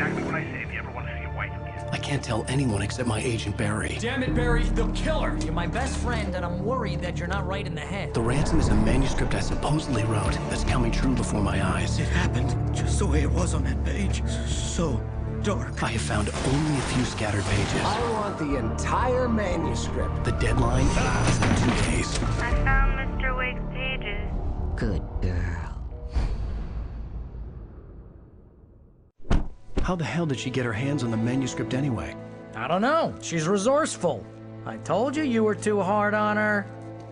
exactly what I say if you ever want to see your wife again. I can't tell anyone except my agent Barry. Damn it, Barry, they'll kill her! You're my best friend, and I'm worried that you're not right in the head. The ransom is a manuscript I supposedly wrote that's coming true before my eyes. It happened just the way it was on that page. So dark. I have found only a few scattered pages. I want the entire manuscript. The deadline is in 2 days. I found Mr. Wake's pages. Good girl. How the hell did she get her hands on the manuscript anyway? I don't know. She's resourceful. I told you you were too hard on her.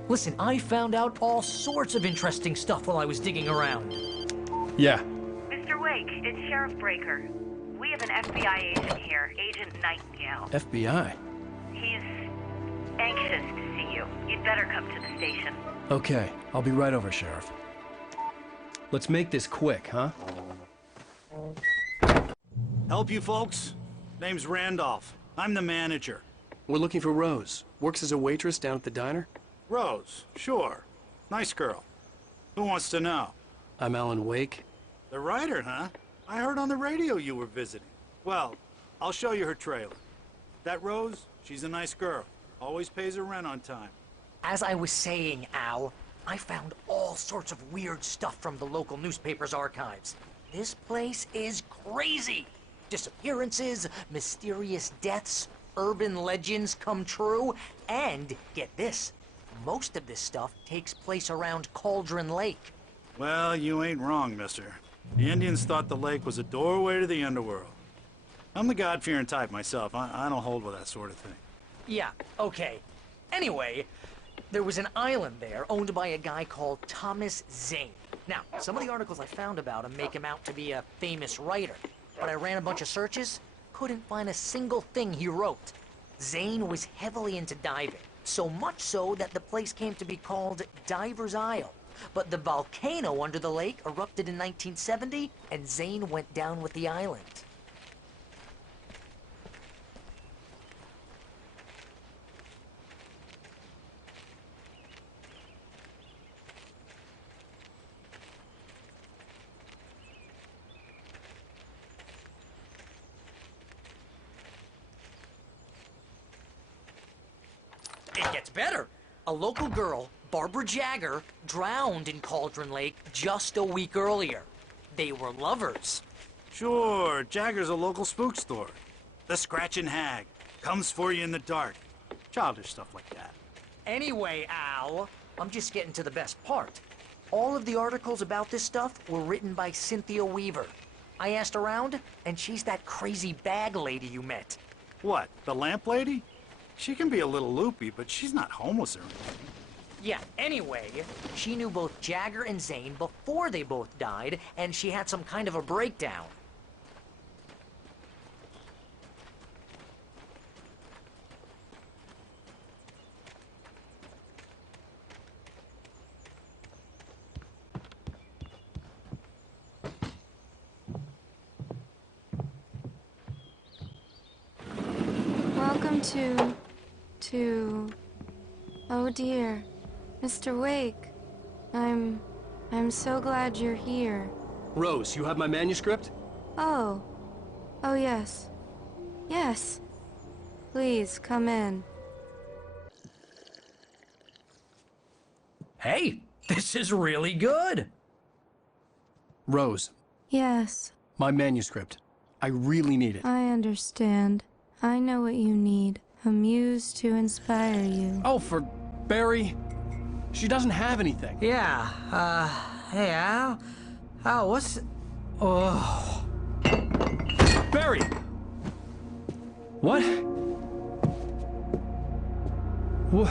Listen, I found out all sorts of interesting stuff while I was digging around. Yeah. Mr. Wake, it's Sheriff Breaker. We have an FBI agent here, Agent Nightingale. FBI? He's anxious to see you. You'd better come to the station. Okay, I'll be right over, Sheriff. Let's make this quick, huh? Help you folks? Name's Randolph. I'm the manager. We're looking for Rose. Works as a waitress down at the diner. Rose, sure. Nice girl. Who wants to know? I'm Alan Wake. The writer, huh? I heard on the radio you were visiting. Well, I'll show you her trailer. That Rose, she's a nice girl. Always pays her rent on time. As I was saying, Al, I found all sorts of weird stuff from the local newspaper's archives. This place is crazy. Disappearances, mysterious deaths, urban legends come true, and, get this, most of this stuff takes place around Cauldron Lake. Well, you ain't wrong, mister. The Indians thought the lake was a doorway to the underworld. I'm the God-fearing type myself. I don't hold with that sort of thing. Yeah, okay. Anyway, there was an island there owned by a guy called Thomas Zane. Now, some of the articles I found about him make him out to be a famous writer, but I ran a bunch of searches, couldn't find a single thing he wrote. Zane was heavily into diving, so much so that the place came to be called Diver's Isle. But the volcano under the lake erupted in 1970, and Zane went down with the island. It gets better. A local girl, Barbara Jagger, drowned in Cauldron Lake just a week earlier. They were lovers. Sure, Jagger's a local spook store. The Scratching Hag. Comes for you in the dark. Childish stuff like that. Anyway, Al, I'm just getting to the best part. All of the articles about this stuff were written by Cynthia Weaver. I asked around, and she's that crazy bag lady you met. What, the lamp lady? She can be a little loopy, but she's not homeless or anything. Yeah, anyway, she knew both Jagger and Zane before they both died, and she had some kind of a breakdown. Welcome to... Oh dear, Mr. Wake. I'm so glad you're here. Rose, you have my manuscript? Oh. Oh yes. Yes. Please, come in. Hey, this is really good. Rose, Yes, my manuscript. I really need it. I understand. I know what you need. A muse to inspire you. Oh, for Barry? She doesn't have anything. Yeah, hey, Al? Al, what's... Oh... Barry! What? What?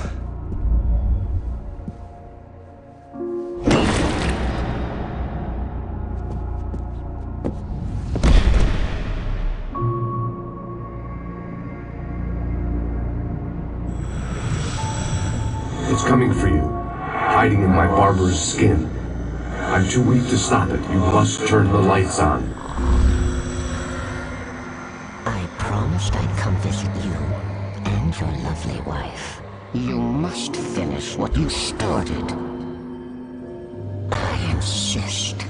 It's coming for you, hiding in my barber's skin. I'm too weak to stop it. You must turn the lights on. I promised I'd come visit you and your lovely wife. You must finish what you started. I insist.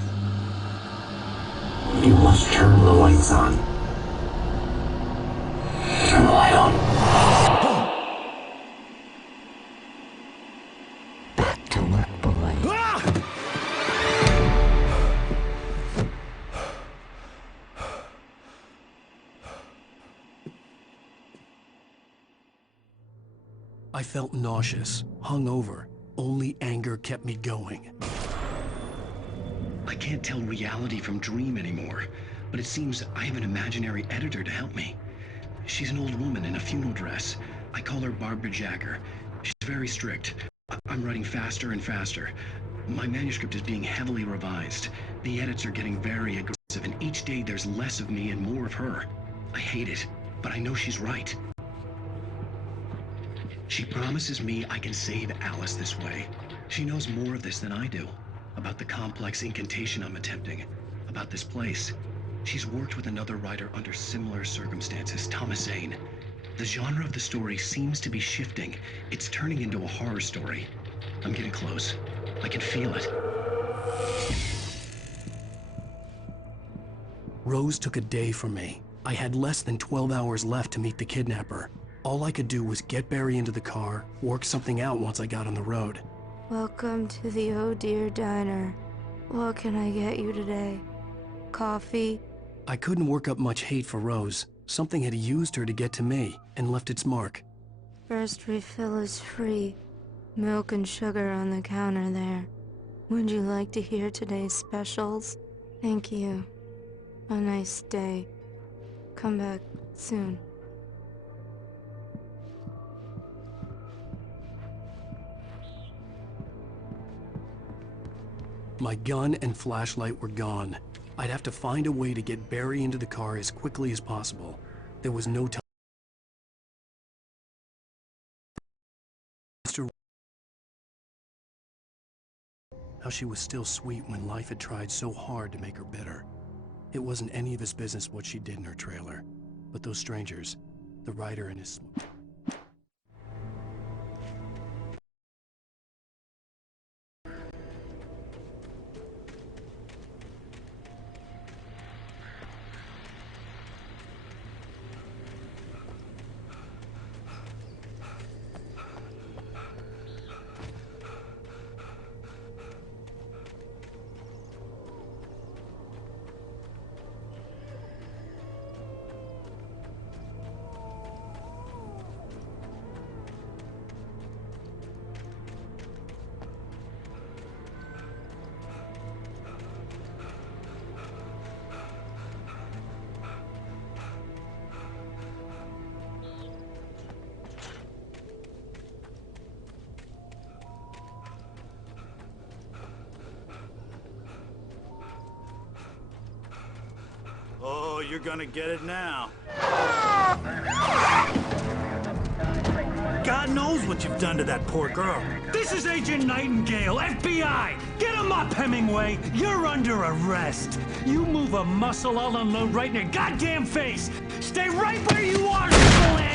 You must turn the lights on. I felt nauseous, hungover. Only anger kept me going. I can't tell reality from dream anymore, but it seems I have an imaginary editor to help me. She's an old woman in a funeral dress. I call her Barbara Jagger. She's very strict. I'm writing faster and faster. My manuscript is being heavily revised. The edits are getting very aggressive, and each day there's less of me and more of her. I hate it, but I know she's right. She promises me I can save Alice this way. She knows more of this than I do. About the complex incantation I'm attempting. About this place. She's worked with another writer under similar circumstances, Thomas Zane. The genre of the story seems to be shifting. It's turning into a horror story. I'm getting close. I can feel it. Rose took a day from me. I had less than 12 hours left to meet the kidnapper. All I could do was get Barry into the car, work something out once I got on the road. Welcome to the Oh Dear Diner. What can I get you today? Coffee? I couldn't work up much hate for Rose. Something had used her to get to me and left its mark. First refill is free. Milk and sugar on the counter there. Would you like to hear today's specials? Thank you. A nice day. Come back soon. My gun and flashlight were gone. I'd have to find a way to get Barry into the car as quickly as possible. There was no time. How she was still sweet when life had tried so hard to make her bitter. It wasn't any of his business what she did in her trailer. But those strangers, the writer and his... Oh, you're gonna get it now. God knows what you've done to that poor girl. This is Agent Nightingale, FBI! Get him up, Hemingway! You're under arrest! You move a muscle, I'll unload right in your goddamn face! Stay right where you are, Triple A!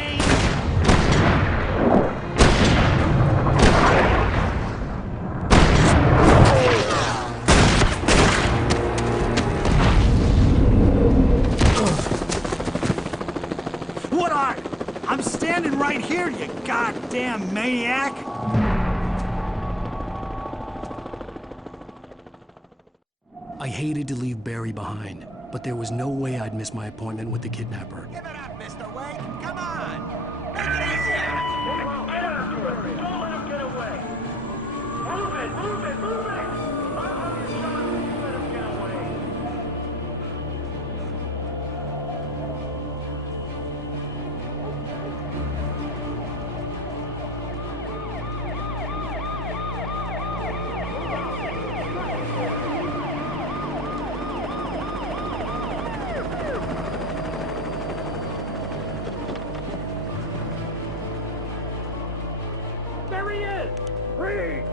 I'm standing right here, you goddamn maniac! I hated to leave Barry behind, but there was no way I'd miss my appointment with the kidnapper. Give it up, Mr. Wake! Come on! Make it easy on him! Get after it! Don't let him get away! Move it! Move it! Move it! I'll have your shot if you let him get away! There he is! Freeze!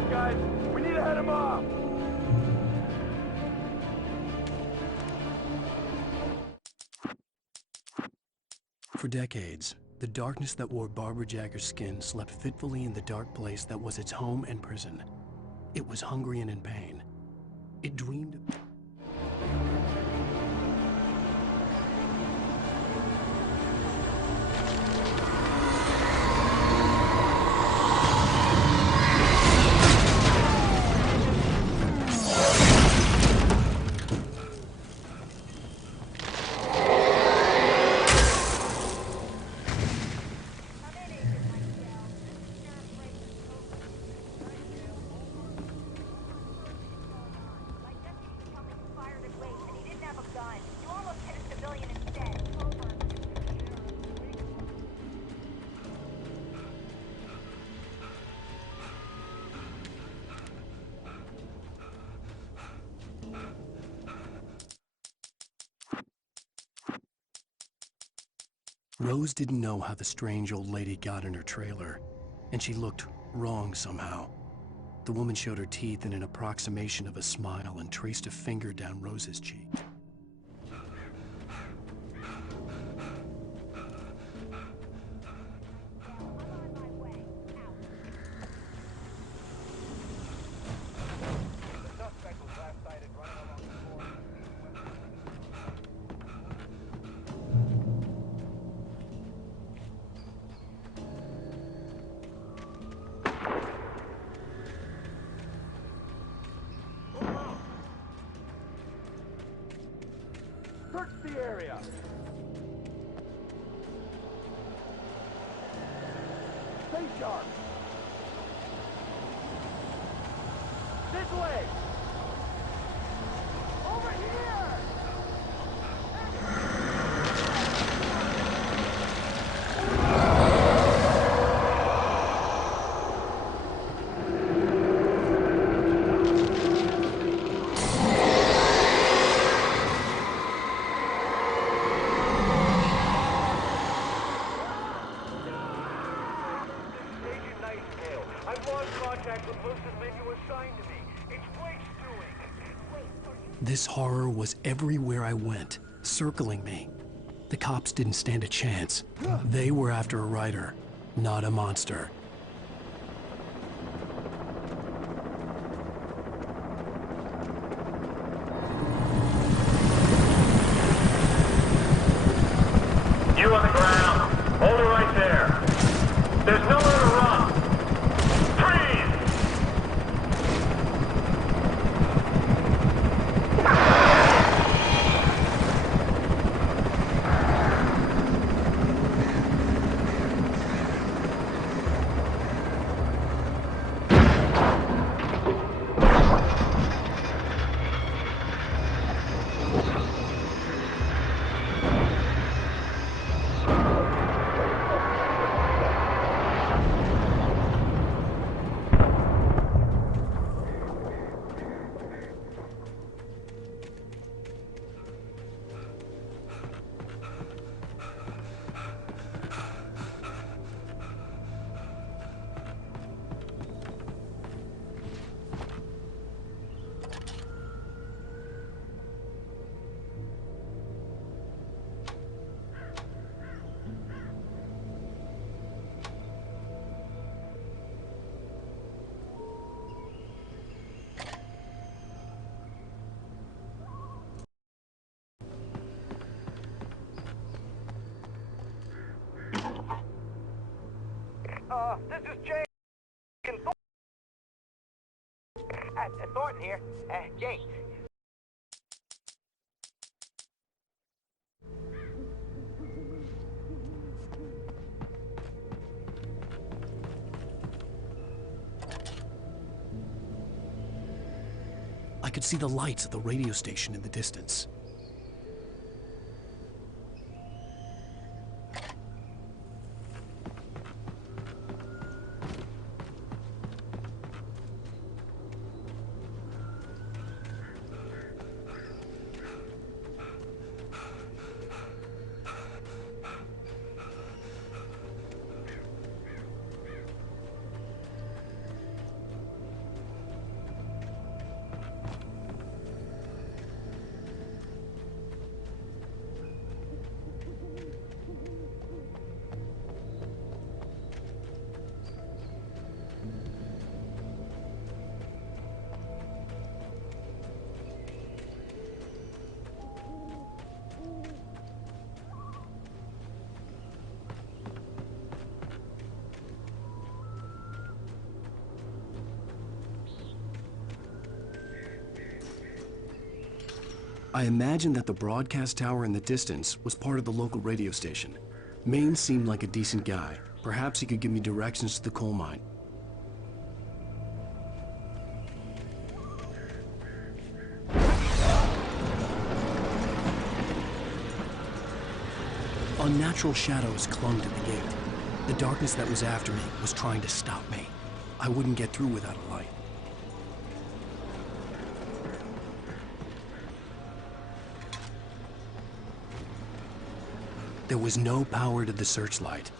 on, guys. We need to head him off. For decades, the darkness that wore Barbara Jagger's skin slept fitfully in the dark place that was its home and prison. It was hungry and in pain. It dreamed of... Rose didn't know how the strange old lady got in her trailer, and she looked wrong somehow. The woman showed her teeth in an approximation of a smile and traced a finger down Rose's cheek. Search the area. Stay sharp. This way. Over here. This horror was everywhere I went, circling me. The cops didn't stand a chance. They were after a writer, not a monster. You on the ground. Hold it right there. There's nowhere to run. Freeze! This is Jay. Thornton here. Jay. I could see the lights of the radio station in the distance. I imagined that the broadcast tower in the distance was part of the local radio station. Maine seemed like a decent guy. Perhaps he could give me directions to the coal mine. Unnatural shadows clung to the gate. The darkness that was after me was trying to stop me. I wouldn't get through without a light. There was no power to the searchlight.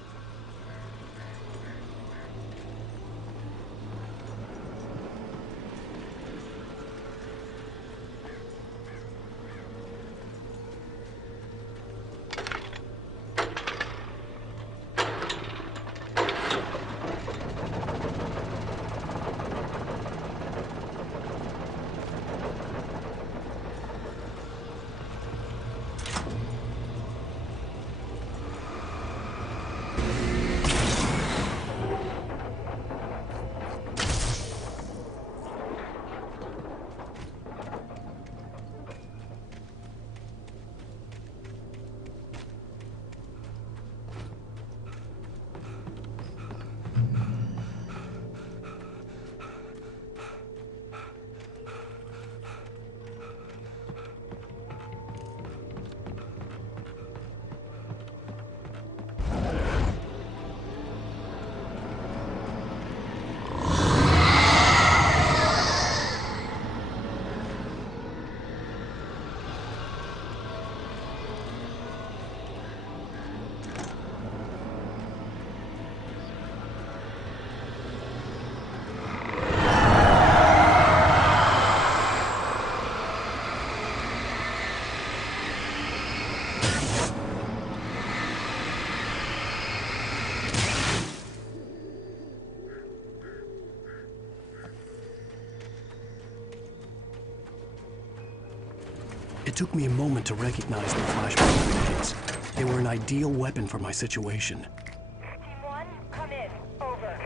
It took me a moment to recognize the flashbang grenades. They were an ideal weapon for my situation. Team 1, come in. Over.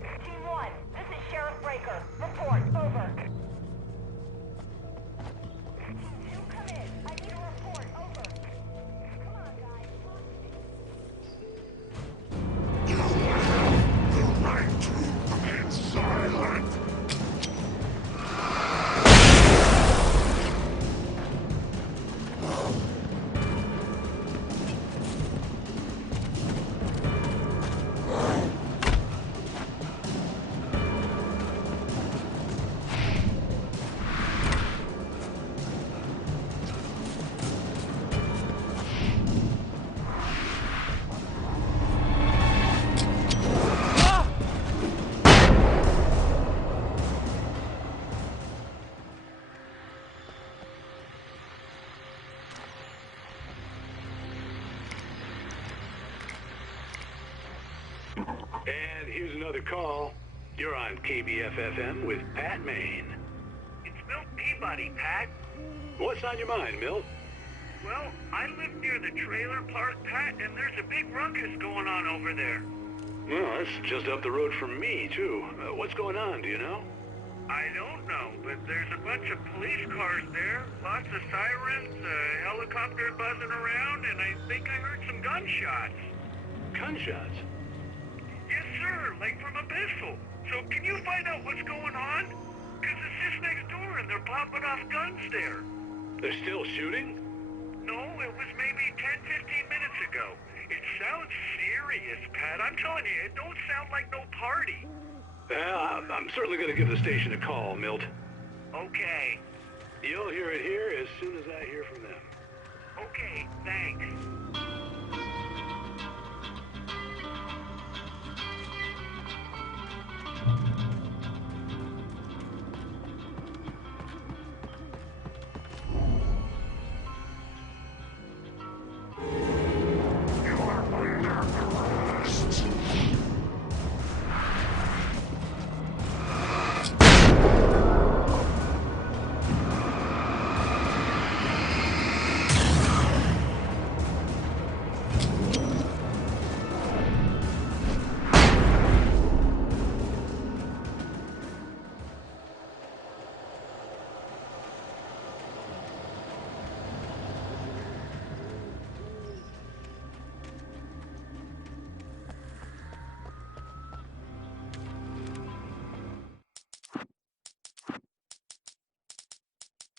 Team 1, this is Sheriff Breaker. Report. Over. Team 2, come in. I need a report. Over. Come on, guys. You have the right to remain silent. And here's another call. You're on KBF-FM with Pat Maine. It's Milt Peabody, Pat. What's on your mind, Milt? Well, I live near the trailer park, Pat, and there's a big ruckus going on over there. Well, that's just up the road from me, too. What's going on, do you know? I don't know, but there's a bunch of police cars there, lots of sirens, a helicopter buzzing around, and I think I heard some gunshots. Gunshots? Yes, sir, like from a pistol. So can you find out what's going on? Because it's just next door and they're popping off guns there. They're still shooting? No, it was maybe 10-15 minutes ago. It sounds serious, Pat. I'm telling you, it don't sound like no party. I'm certainly going to give the station a call, Milt. Okay. You'll hear it here as soon as I hear from them. Okay, thanks.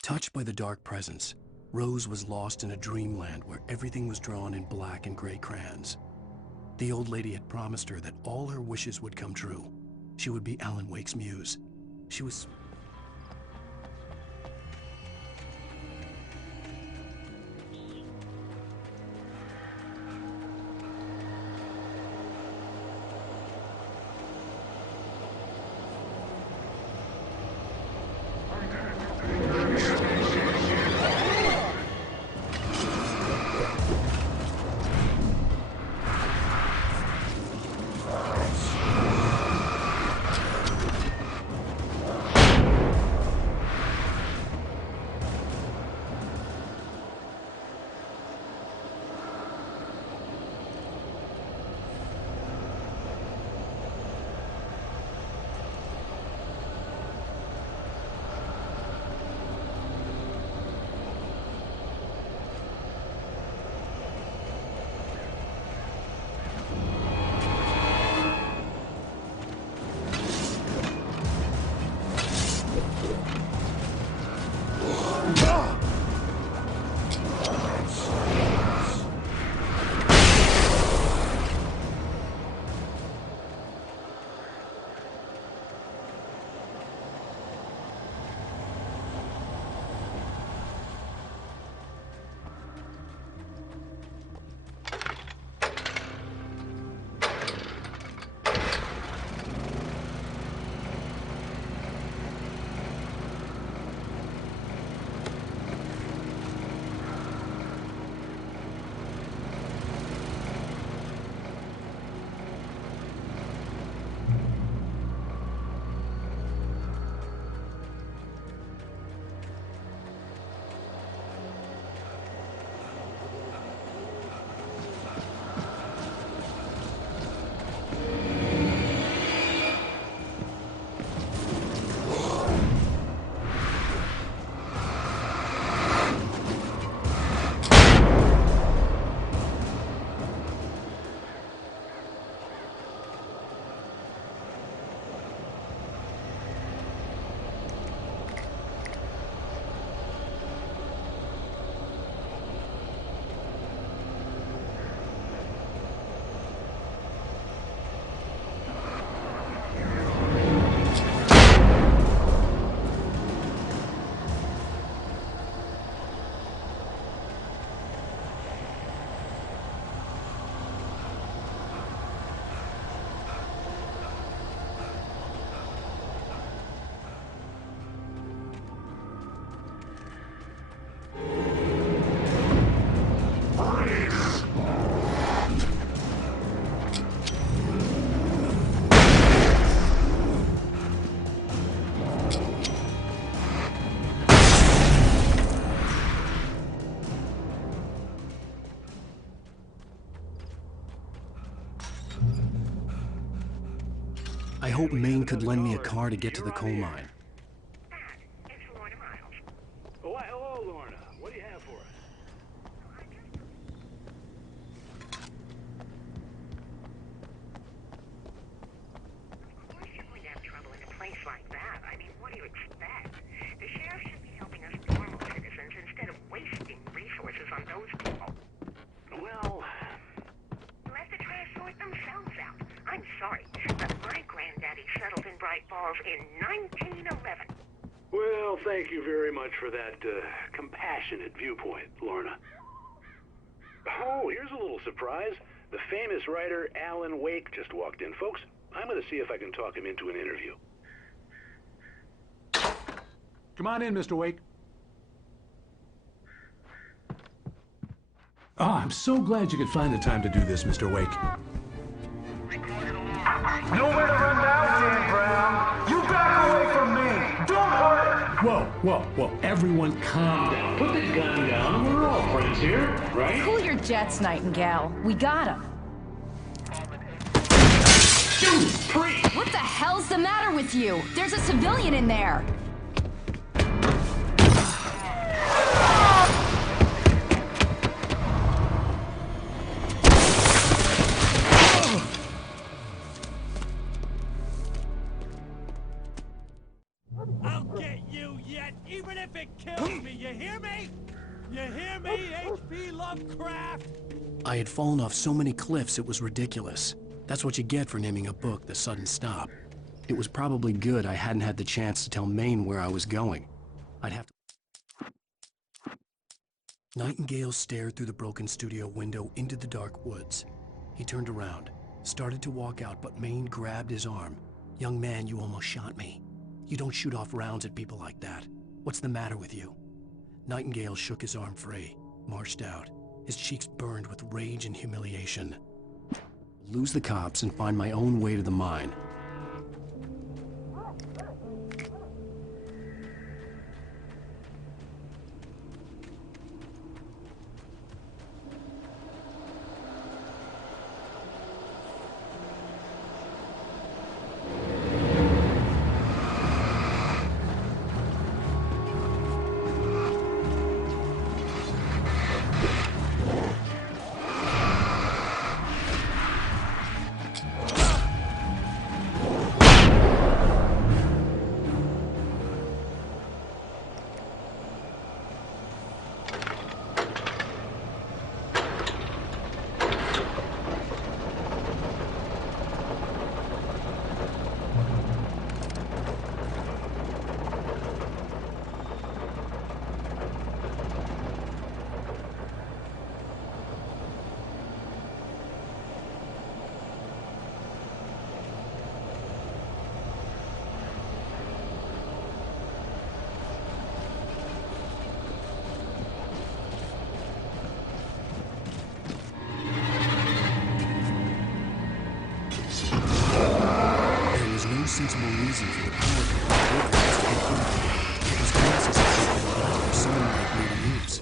Touched by the dark presence, Rose was lost in a dreamland where everything was drawn in black and gray crayons. The old lady had promised her that all her wishes would come true. She would be Alan Wake's muse. She was... I hope Maine could lend me a car to get to the coal mine. Oh, hello, Lorna. What do you have for us? Of course you're going to have trouble in a place like that. I mean, what do you expect? The sheriff should be helping us normal citizens instead of wasting resources on those people. Well... They'll have to try to sort themselves out. I'm sorry, but my granddaddy settled in Bright Falls in 1911. Well, thank you very much for that compassionate viewpoint, Lorna. Oh, here's a little surprise. The famous writer Alan Wake just walked in. Folks, I'm going to see if I can talk him into an interview. Come on in, Mr. Wake. Oh, I'm so glad you could find the time to do this, Mr. Wake. Nowhere to run now, Dan Brown. You back away from me. Don't hurt. Whoa. Everyone calm down. Put the gun down. We're all friends here, right? Cool your jets, Nightingale. We got him. Shoot! Freeze! What the hell's the matter with you? There's a civilian in there. I'll get you yet, even if it kills me, you hear me? You hear me, H.P. Lovecraft? I had fallen off so many cliffs it was ridiculous. That's what you get for naming a book The Sudden Stop. It was probably good I hadn't had the chance to tell Maine where I was going. I'd have to... Nightingale stared through the broken studio window into the dark woods. He turned around, started to walk out, but Maine grabbed his arm. "Young man, you almost shot me. You don't shoot off rounds at people like that. What's the matter with you?" Nightingale shook his arm free, marched out. His cheeks burned with rage and humiliation. Lose the cops and find my own way to the mine. Sensible reason for the power company workers to get killed. It was unnecessary for someone like me to use.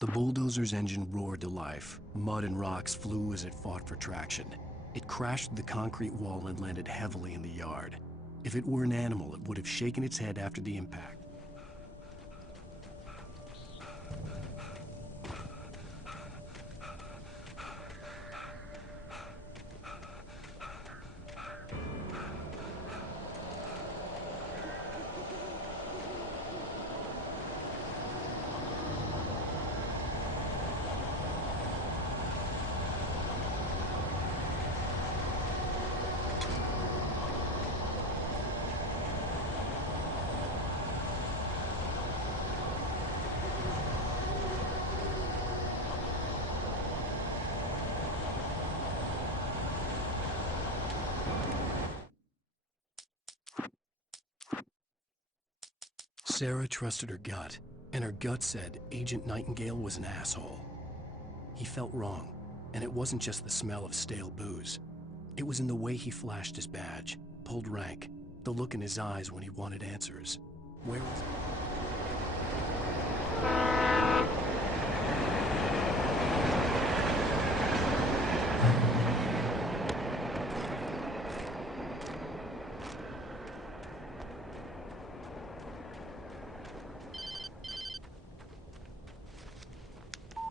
The bulldozer's engine roared to life. Mud and rocks flew as it fought for traction. It crashed through the concrete wall and landed heavily in the yard. If it were an animal, it would have shaken its head after the impact. Sarah trusted her gut, and her gut said Agent Nightingale was an asshole. He felt wrong, and it wasn't just the smell of stale booze. It was in the way he flashed his badge, pulled rank, the look in his eyes when he wanted answers. Where was he?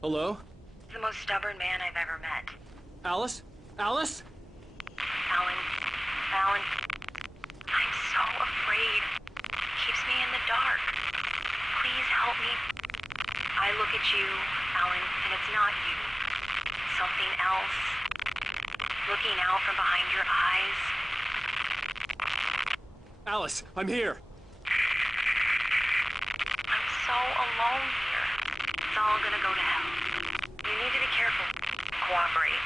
Hello? The most stubborn man I've ever met. Alice? Alice? Alan. I'm so afraid. It keeps me in the dark. Please help me. I look at you, Alan, and it's not you. It's something else. Looking out from behind your eyes. Alice, I'm here. I'm so alone here. It's all gonna go to hell. You need to be careful. Cooperate.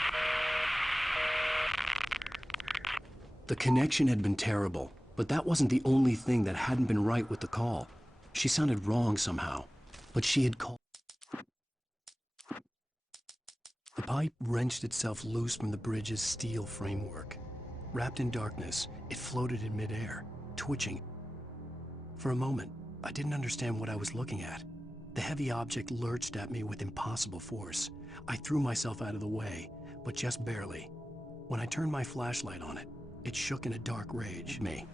The connection had been terrible, but that wasn't the only thing that hadn't been right with the call. She sounded wrong somehow, but she had called. The pipe wrenched itself loose from the bridge's steel framework. Wrapped in darkness, it floated in midair, twitching. For a moment, I didn't understand what I was looking at. The heavy object lurched at me with impossible force. I threw myself out of the way, but just barely. When I turned my flashlight on it, it shook in a dark rage. Me.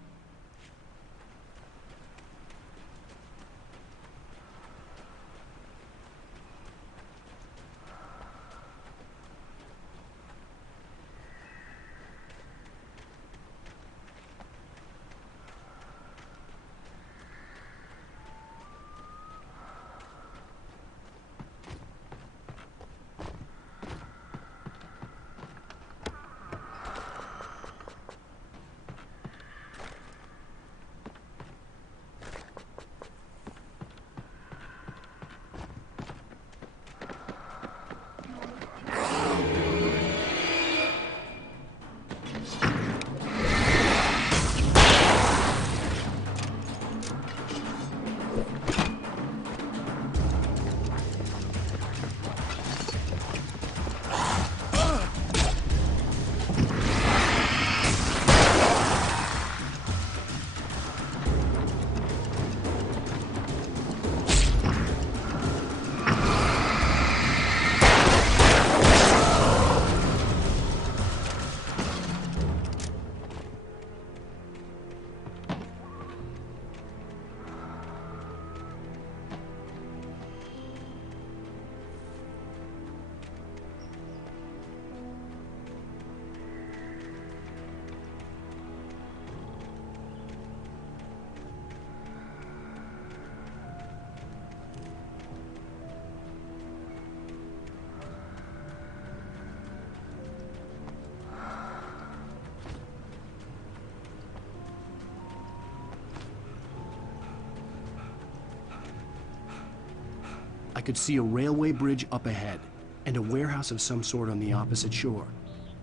I could see a railway bridge up ahead, and a warehouse of some sort on the opposite shore.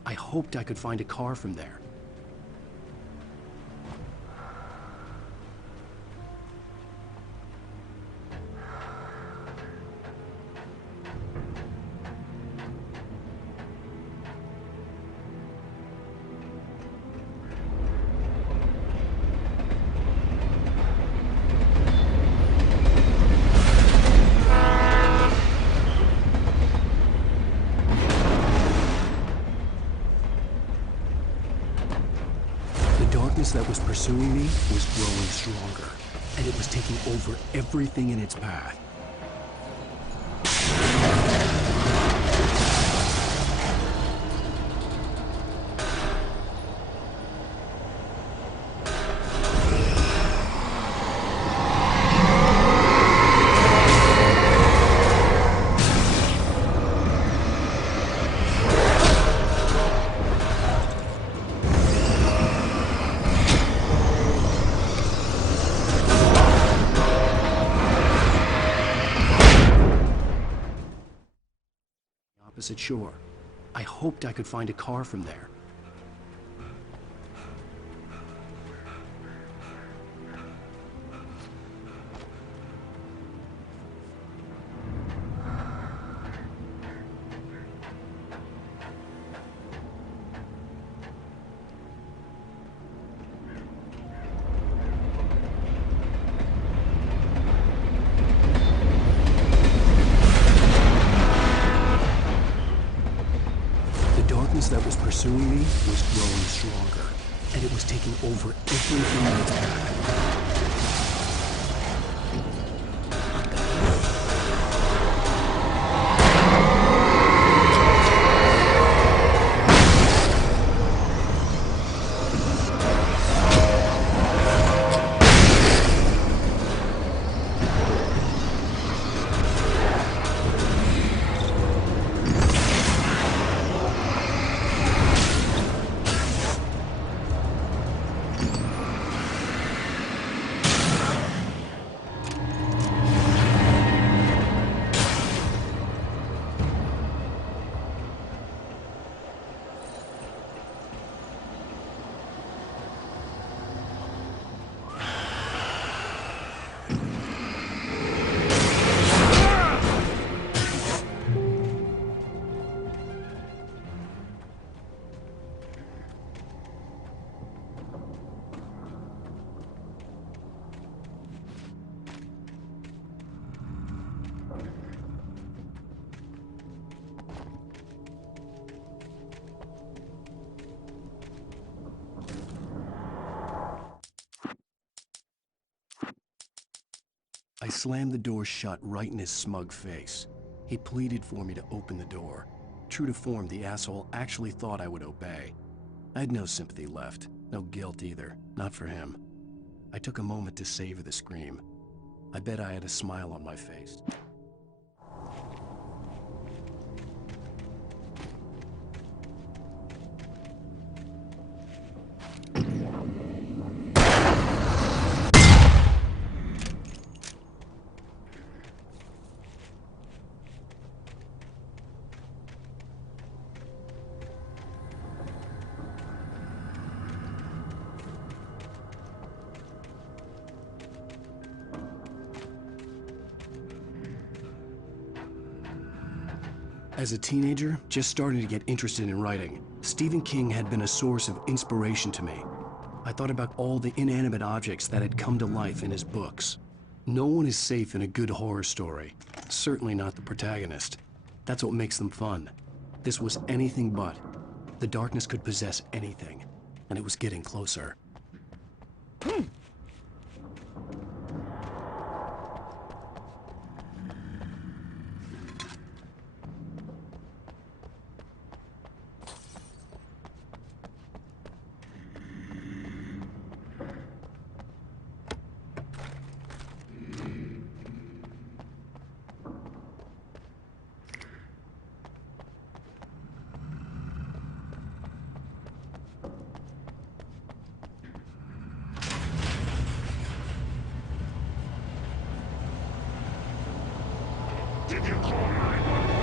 I hoped I could find a car from there. That was pursuing me was growing stronger, and it was taking over everything in its path. Opposite shore. I hoped I could find a car from there. pursuing me was growing stronger, and it was taking over everything in its path. I slammed the door shut right in his smug face. He pleaded for me to open the door. True to form, the asshole actually thought I would obey. I had no sympathy left, no guilt either, not for him. I took a moment to savor the scream. I bet I had a smile on my face. As a teenager, just starting to get interested in writing, Stephen King had been a source of inspiration to me. I thought about all the inanimate objects that had come to life in his books. No one is safe in a good horror story, certainly not the protagonist. That's what makes them fun. This was anything but. The darkness could possess anything, and it was getting closer. Did you call 911?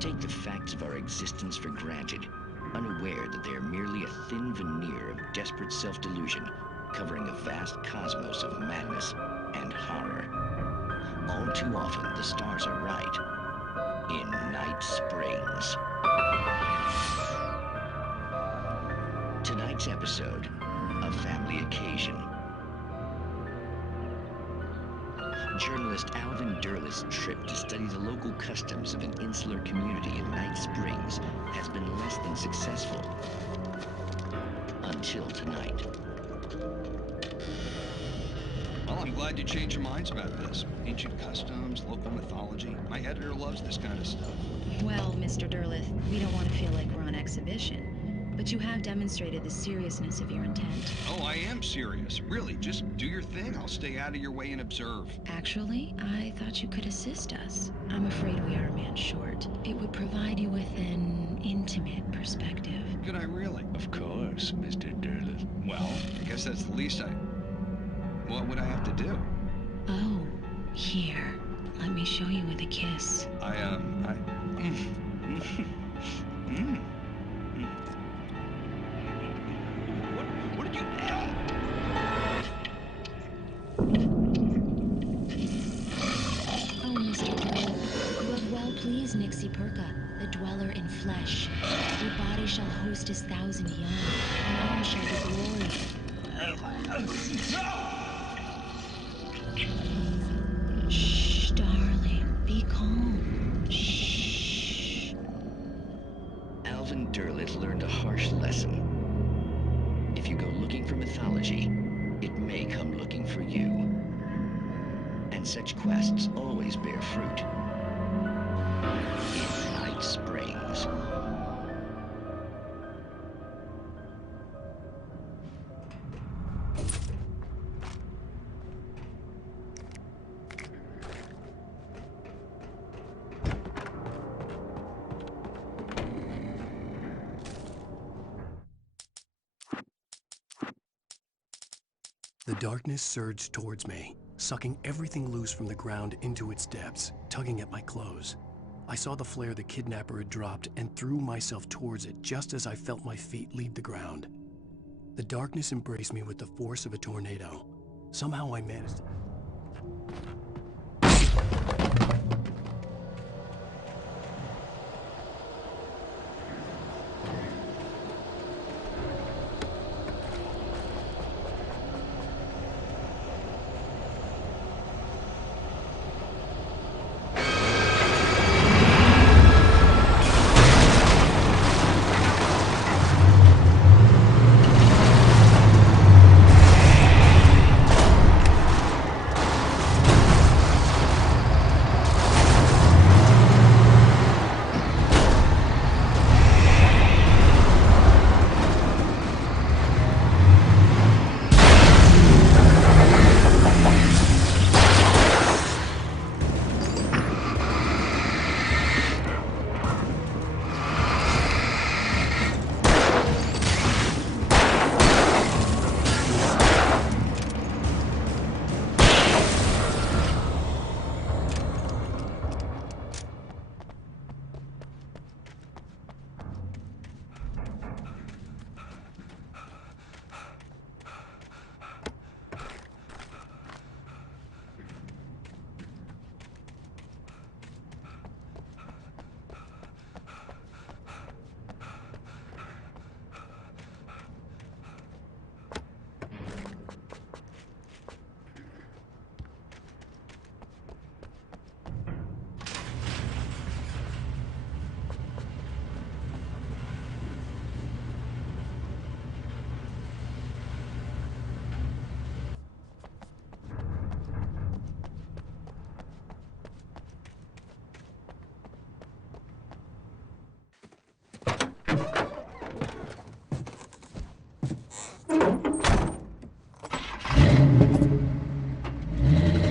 Take the facts of our existence for granted, unaware that they are merely a thin veneer of desperate self-delusion, covering a vast cosmos of madness and horror. All too often, the stars are right. In Night Springs. tonight's episode, A Family Occasion. Journalist Alvin Derlis' trip to study the local customs of an insular community in Night Springs has been less than successful. Until tonight. Well, I'm glad you changed your minds about this. Ancient customs, local mythology. My editor loves this kind of stuff. Well, Mr. Derlith, we don't want to feel like we're on exhibition. But you have demonstrated the seriousness of your intent. Oh, I am serious. Really, just do your thing. I'll stay out of your way and observe. Actually, I thought you could assist us. I'm afraid we are a man short. It would provide you with an intimate perspective. Could I really? Of course, Mr. Derlith. Well, I guess that's the least What would I have to do? Oh, here. Let me show you with a kiss. What did you... Oh, Mr. Derlith, you have well pleased Nixie Perka, the dweller in flesh. Your body shall host his 1,000 young, and all shall be glory. Shh, darling, be calm. Shh. Alvin Derlith learned a harsh lesson. If you go looking for mythology, it may come looking for you. And such quests always bear fruit. In Night Springs. The darkness surged towards me, sucking everything loose from the ground into its depths, tugging at my clothes. I saw the flare the kidnapper had dropped and threw myself towards it just as I felt my feet leave the ground. The darkness embraced me with the force of a tornado. Somehow I managed to...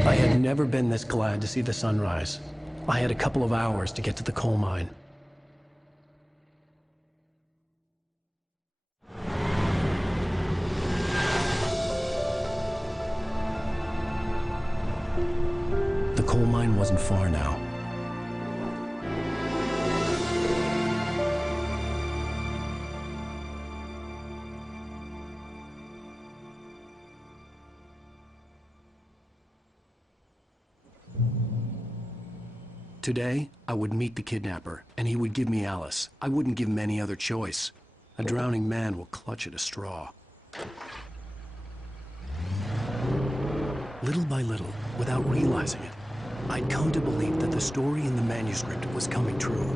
I had never been this glad to see the sunrise. I had a couple of hours to get to the coal mine. The coal mine wasn't far now. Today, I would meet the kidnapper, and he would give me Alice. I wouldn't give him any other choice. A drowning man will clutch at a straw. Little by little, without realizing it, I'd come to believe that the story in the manuscript was coming true.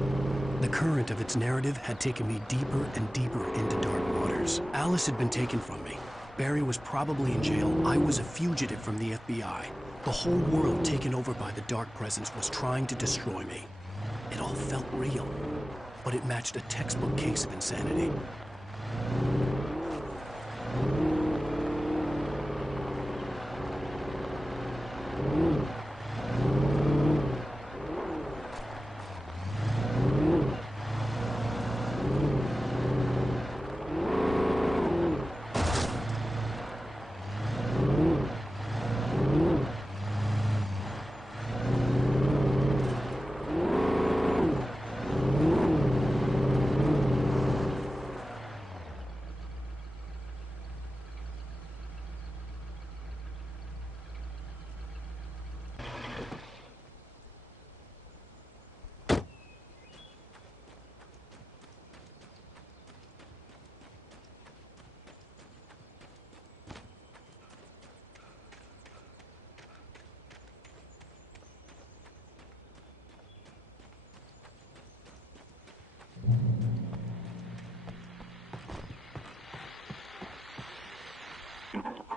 The current of its narrative had taken me deeper and deeper into dark waters. Alice had been taken from me. Barry was probably in jail. I was a fugitive from the FBI. The whole world taken over by the dark presence was trying to destroy me. It all felt real, but it matched a textbook case of insanity.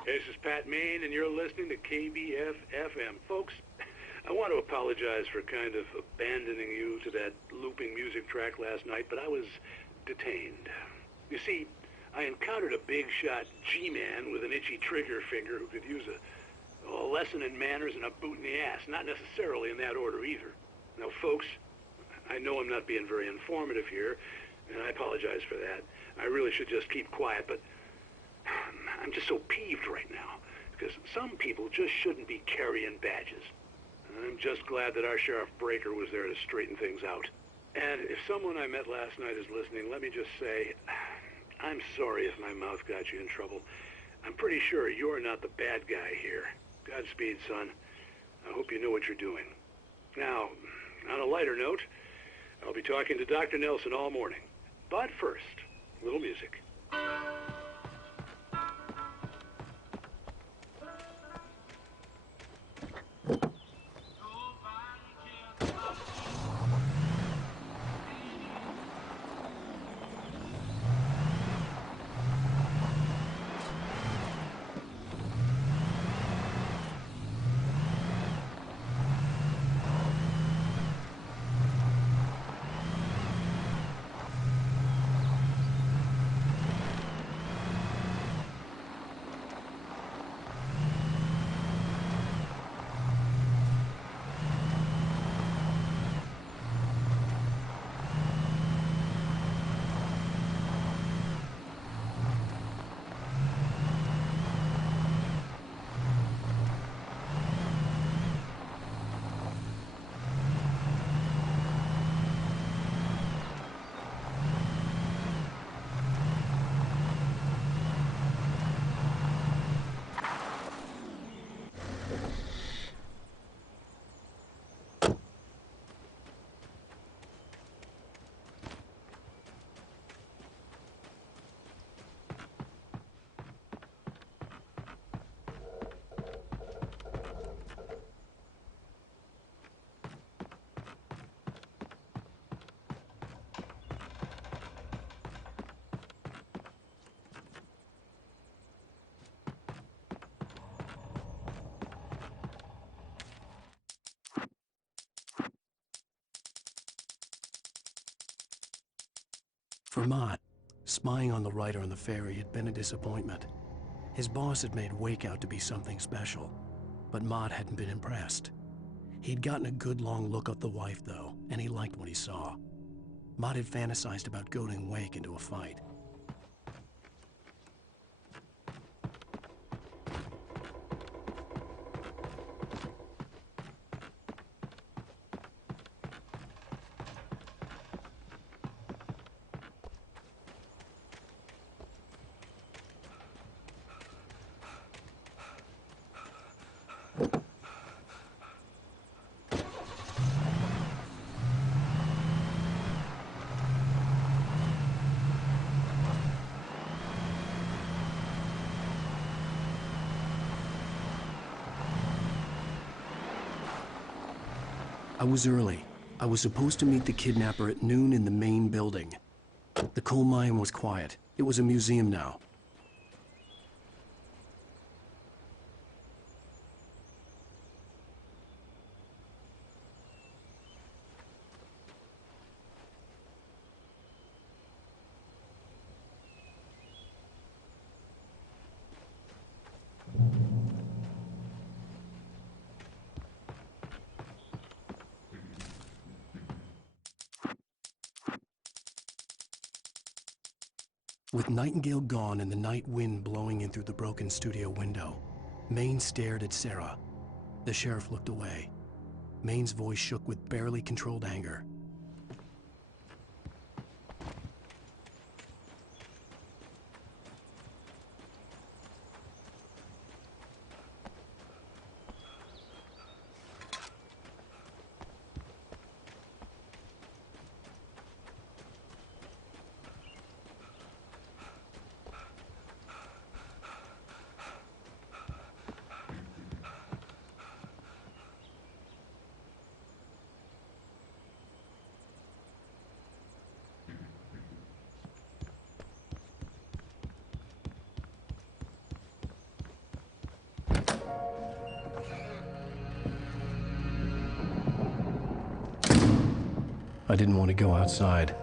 This is Pat Main, and you're listening to KBF-FM. Folks, I want to apologize for kind of abandoning you to that looping music track last night, but I was detained. You see, I encountered a big-shot G-man with an itchy trigger finger who could use a lesson in manners and a boot in the ass, not necessarily in that order either. Now, folks, I know I'm not being very informative here, and I apologize for that. I really should just keep quiet, but I'm just so peeved right now, because some people just shouldn't be carrying badges. And I'm just glad that our Sheriff Breaker was there to straighten things out. And if someone I met last night is listening, let me just say, I'm sorry if my mouth got you in trouble. I'm pretty sure you're not the bad guy here. Godspeed, son. I hope you know what you're doing. Now, on a lighter note, I'll be talking to Dr. Nelson all morning. But first, a little music. For Mott, spying on the writer on the ferry had been a disappointment. His boss had made Wake out to be something special, but Mott hadn't been impressed. He'd gotten a good long look at the wife, though, and he liked what he saw. Mott had fantasized about goading Wake into a fight. I was early. I was supposed to meet the kidnapper at noon in the main building. The coal mine was quiet. It was a museum now. With Nightingale gone and the night wind blowing in through the broken studio window, Maine stared at Sarah. The sheriff looked away. Maine's voice shook with barely controlled anger. I didn't want to go outside.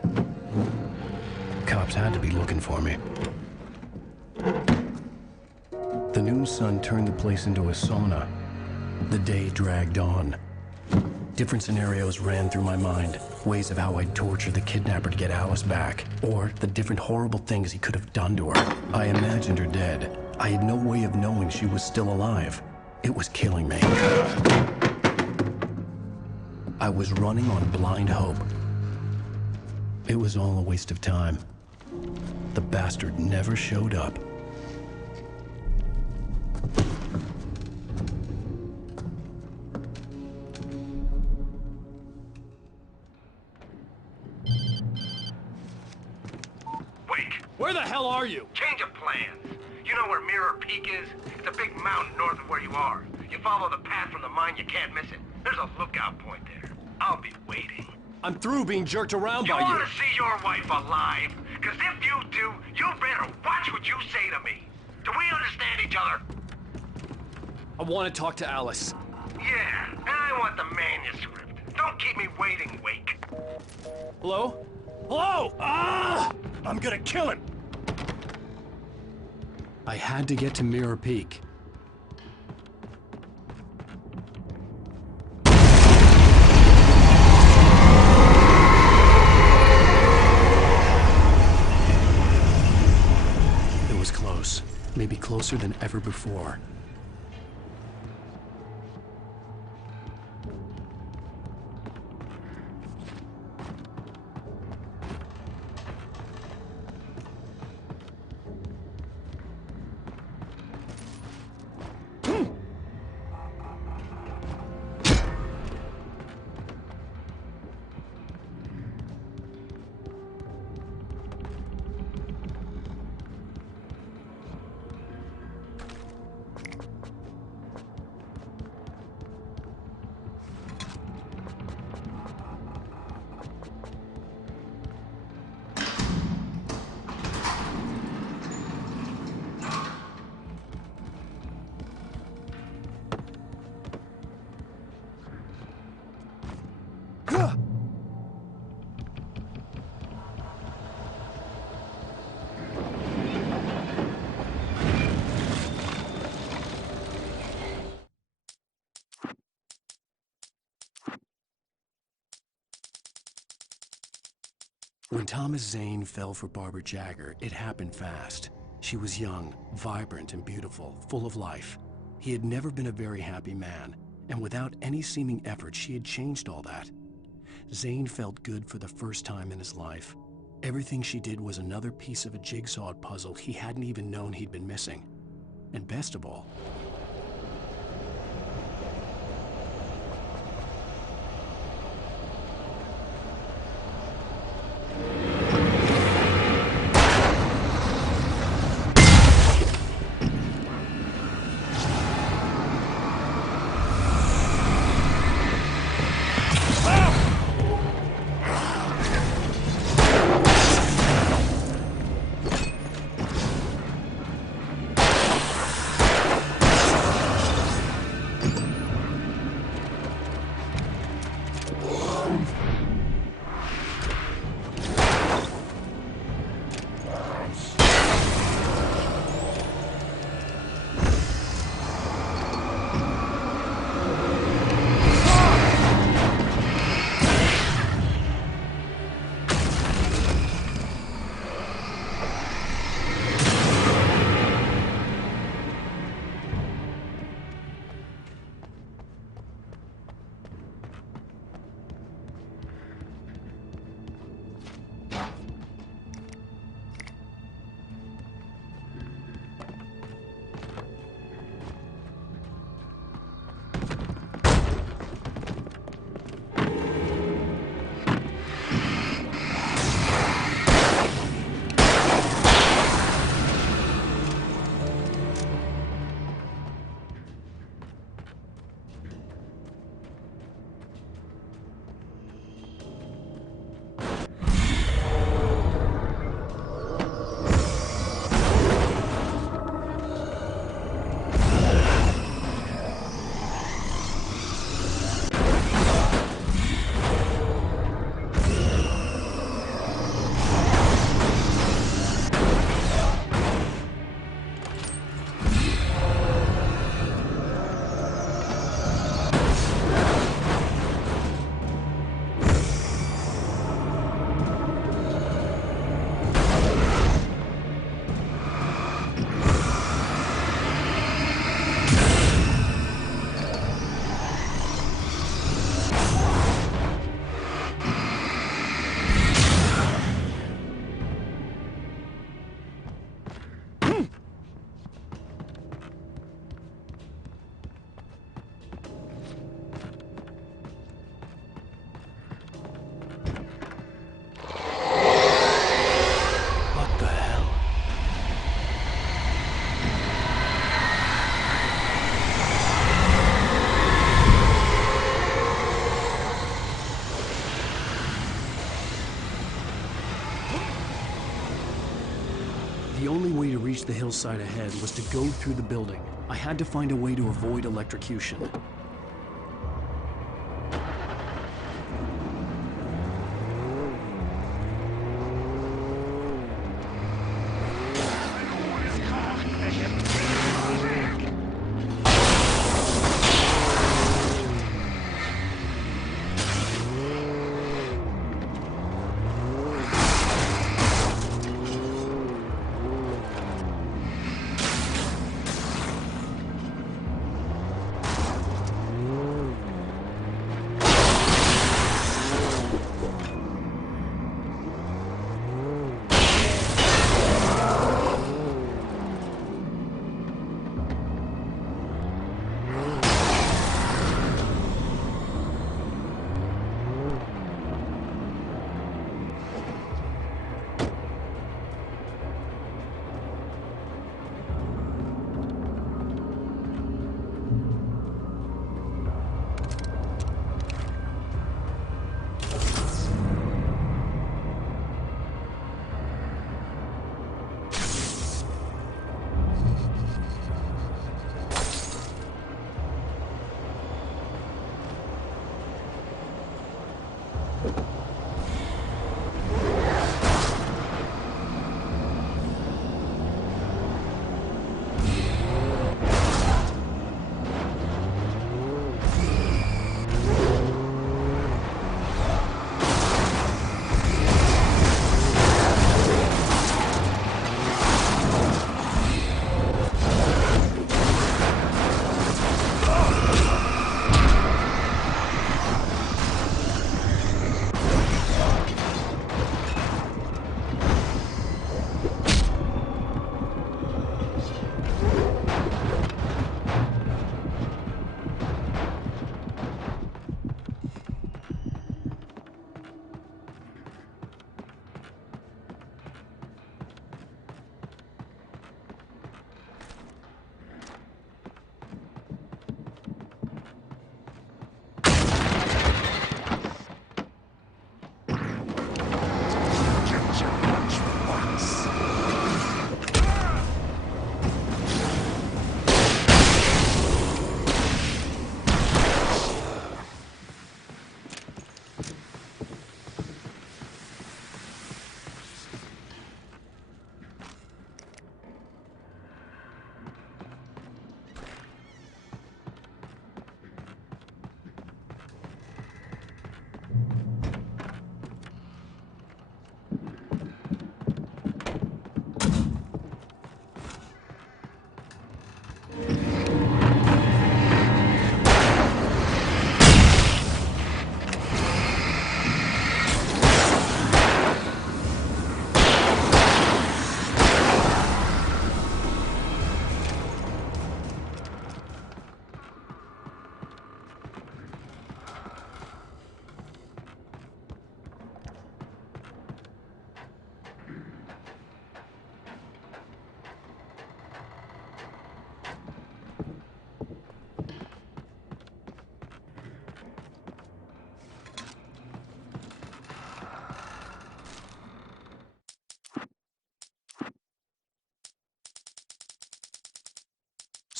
Cops had to be looking for me. The noon sun turned the place into a sauna. The day dragged on. Different scenarios ran through my mind. Ways of how I'd torture the kidnapper to get Alice back. Or the different horrible things he could have done to her. I imagined her dead. I had no way of knowing she was still alive. It was killing me. I was running on blind hope. It was all a waste of time. The bastard never showed up. Wake! Where the hell are you? Change of plans. You know where Mirror Peak is? It's a big mountain north of where you are. You follow the path from the mine, you can't miss it. There's a lookout point there. I'll be waiting. I'm through being jerked around by you. You want to see your wife alive? Because if you do, you better watch what you say to me. Do we understand each other? I want to talk to Alice. Yeah, and I want the manuscript. Don't keep me waiting, Wake. Hello? Hello! Ah! I'm gonna kill him! I had to get to Mirror Peak. It was close, maybe closer than ever before. When Thomas Zane fell for Barbara Jagger, it happened fast. She was young, vibrant, and beautiful, full of life. He had never been a very happy man, and without any seeming effort, she had changed all that. Zane felt good for the first time in his life. Everything she did was another piece of a jigsaw puzzle he hadn't even known he'd been missing. And best of all, The only way to reach the hillside ahead was to go through the building. I had to find a way to avoid electrocution.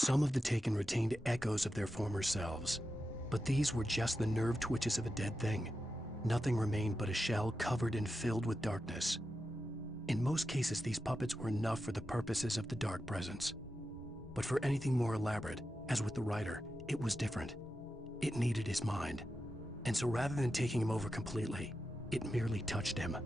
Some of the Taken retained echoes of their former selves, but these were just the nerve twitches of a dead thing. Nothing remained but a shell covered and filled with darkness. In most cases, these puppets were enough for the purposes of the Dark Presence. But for anything more elaborate, as with the writer, it was different. It needed his mind. And so rather than taking him over completely, it merely touched him.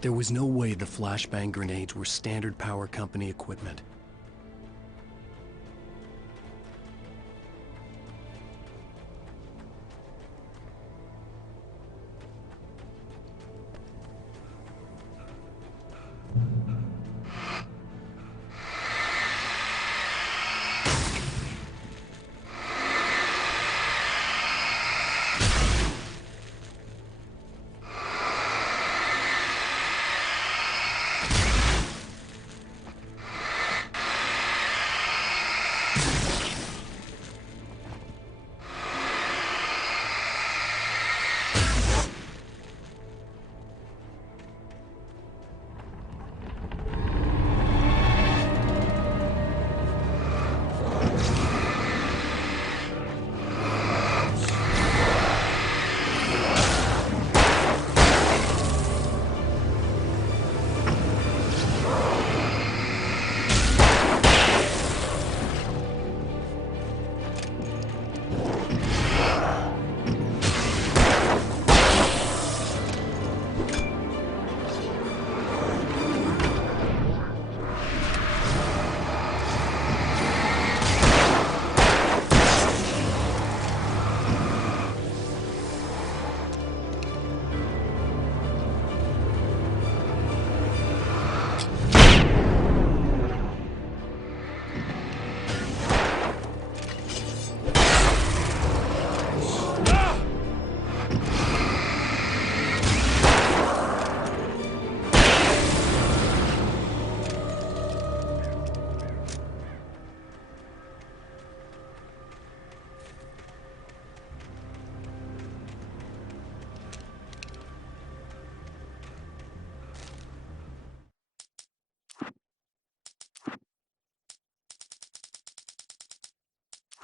There was no way the flashbang grenades were standard power company equipment.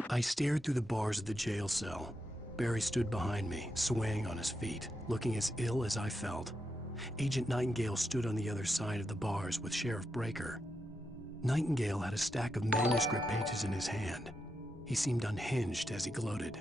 I stared through the bars of the jail cell. Barry stood behind me, swaying on his feet, looking as ill as I felt. Agent Nightingale stood on the other side of the bars with Sheriff Breaker. Nightingale had a stack of manuscript pages in his hand. He seemed unhinged as he gloated.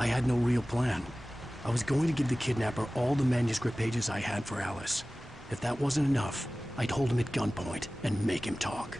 I had no real plan. I was going to give the kidnapper all the manuscript pages I had for Alice. If that wasn't enough, I'd hold him at gunpoint and make him talk.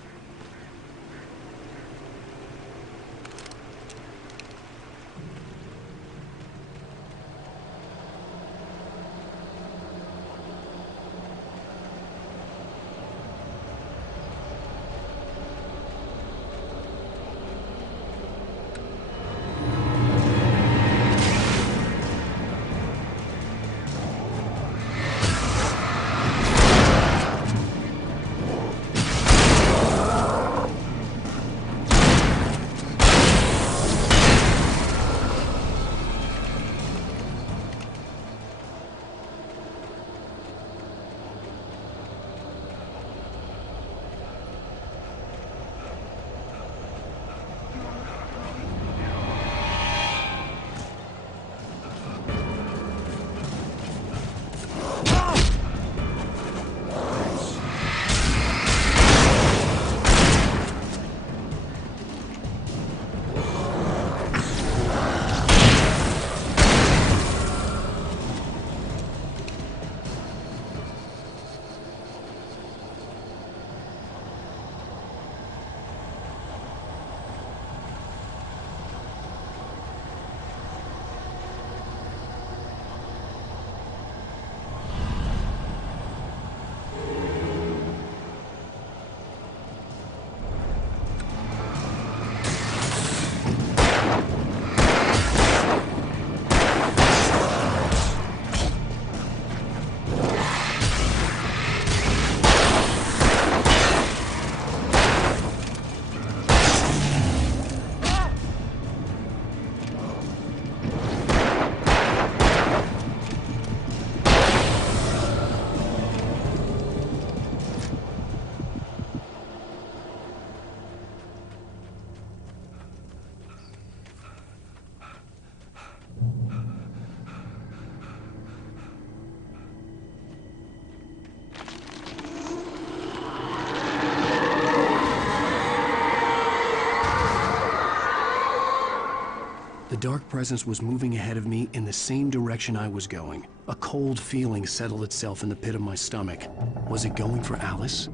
dark presence was moving ahead of me in the same direction I was going. A cold feeling settled itself in the pit of my stomach. Was it going for Alice?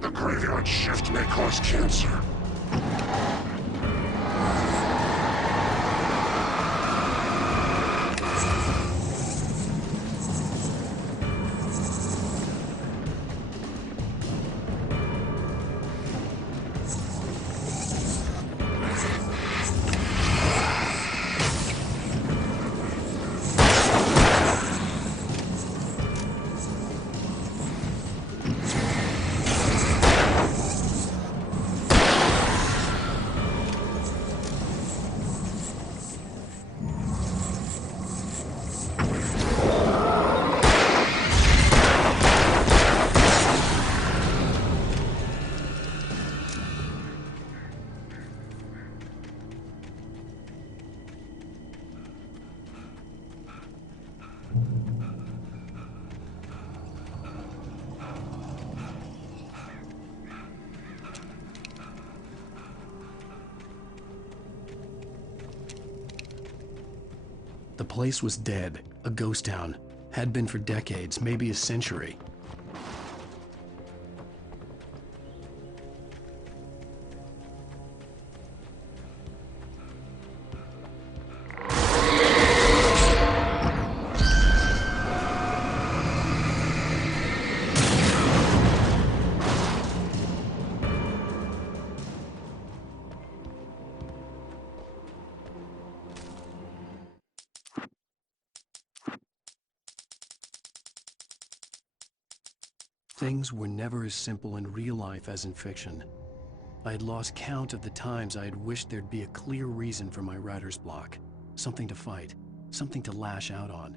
The graveyard shift may cause cancer. The place was dead, a ghost town. Had been for decades, maybe a century. Things were never as simple in real life as in fiction. I had lost count of the times I had wished there'd be a clear reason for my writer's block. Something to fight, something to lash out on.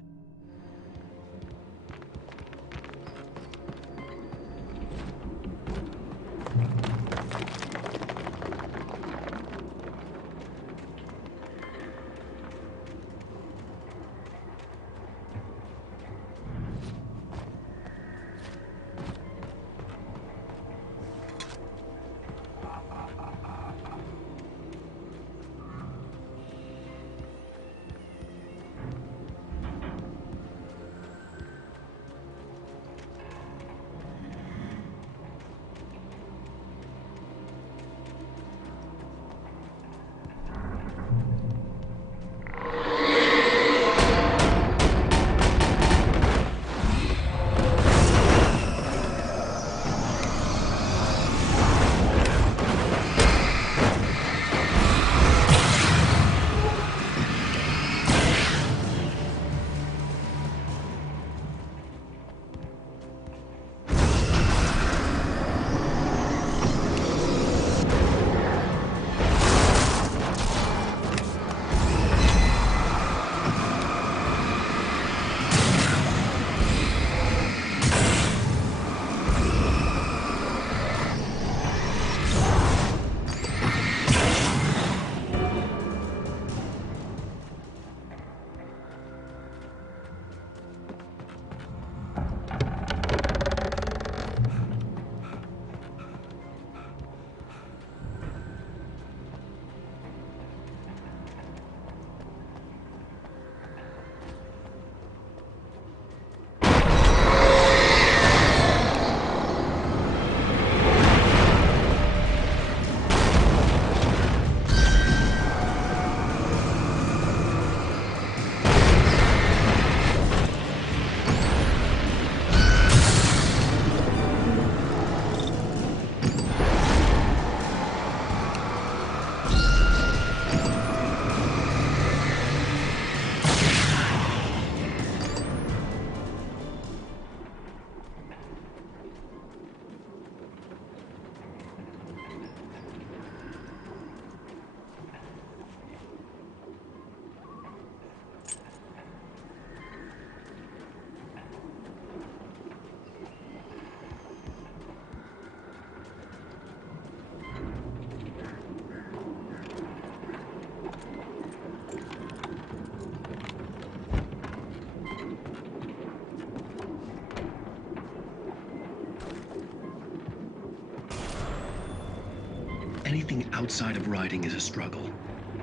Anything outside of writing is a struggle.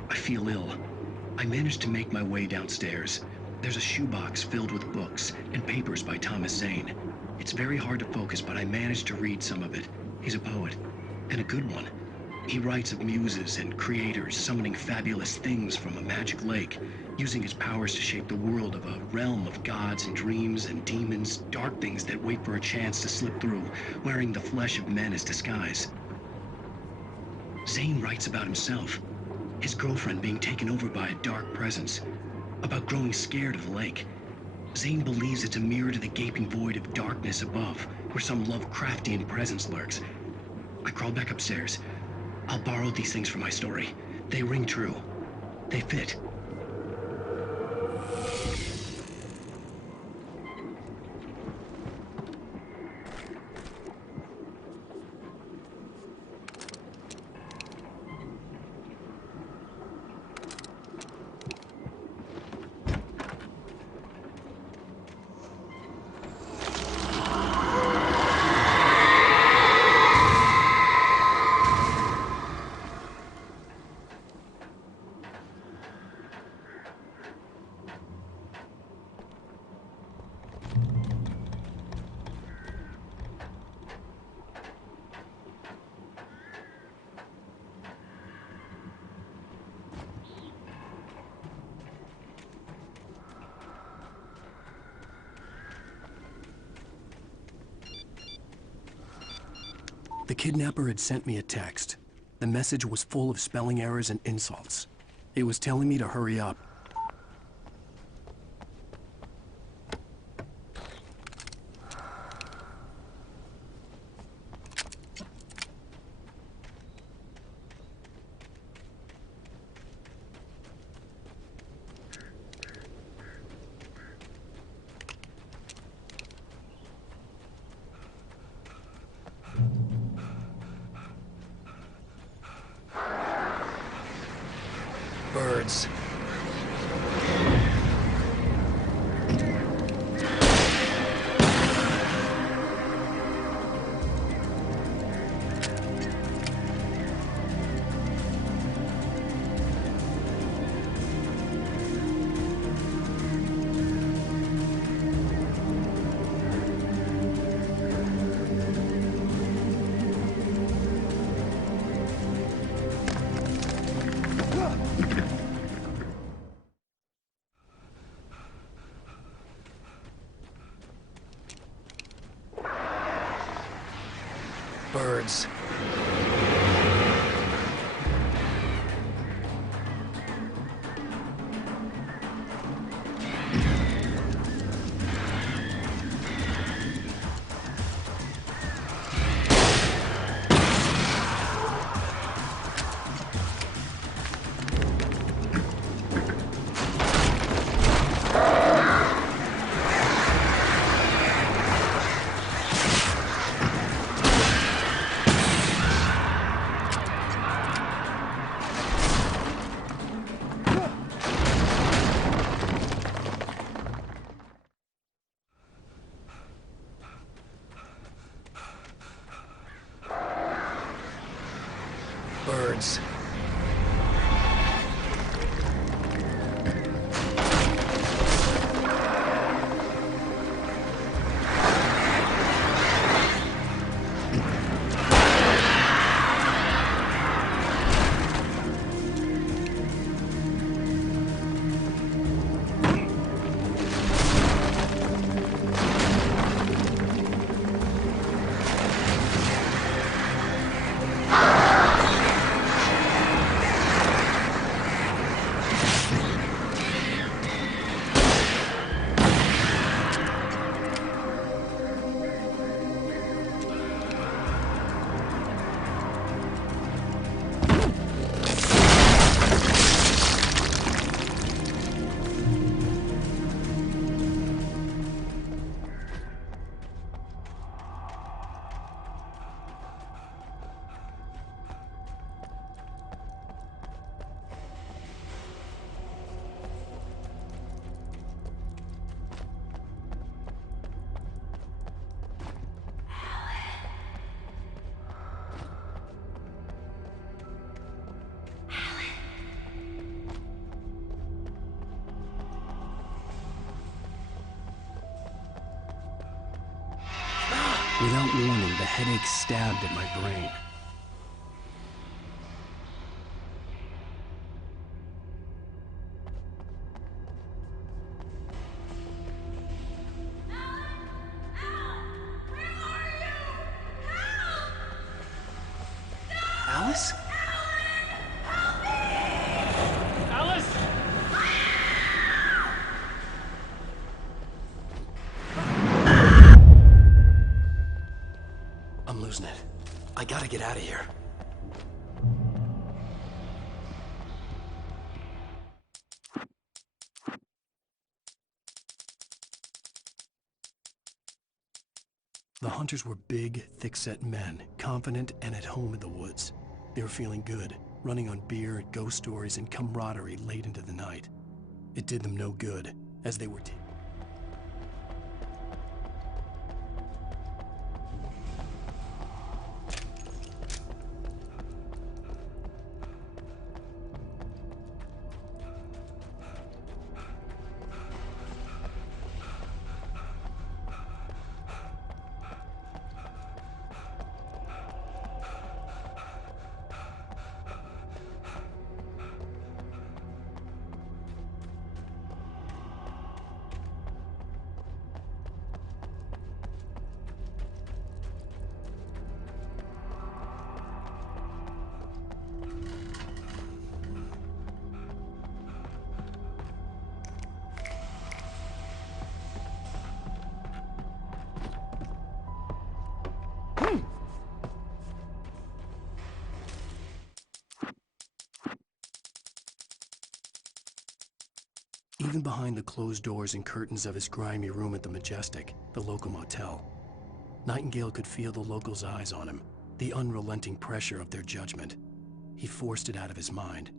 I feel ill. I managed to make my way downstairs. There's a shoebox filled with books and papers by Thomas Zane. It's very hard to focus, but I managed to read some of it. He's a poet, and a good one. He writes of muses and creators summoning fabulous things from a magic lake, using his powers to shape the world of a realm of gods and dreams and demons, dark things that wait for a chance to slip through, wearing the flesh of men as disguise. Zane writes about himself, his girlfriend being taken over by a dark presence, about growing scared of the lake. Zane believes it's a mirror to the gaping void of darkness above, where some Lovecraftian presence lurks. I crawl back upstairs. I'll borrow these things for my story. They ring true. They fit. The kidnapper had sent me a text. The message was full of spelling errors and insults. It was telling me to hurry up. Birds. Birds. Birds. Without warning, the headache stabbed at my brain. Alice? Alice! I'm losing it. I gotta get out of here. The hunters were big, thick-set men, confident and at home in the woods. They were feeling good, running on beer, ghost stories, and camaraderie late into the night. It did them no good, as they were Even behind the closed doors and curtains of his grimy room at the Majestic, the local motel, Nightingale could feel the locals' eyes on him, the unrelenting pressure of their judgment. He forced it out of his mind.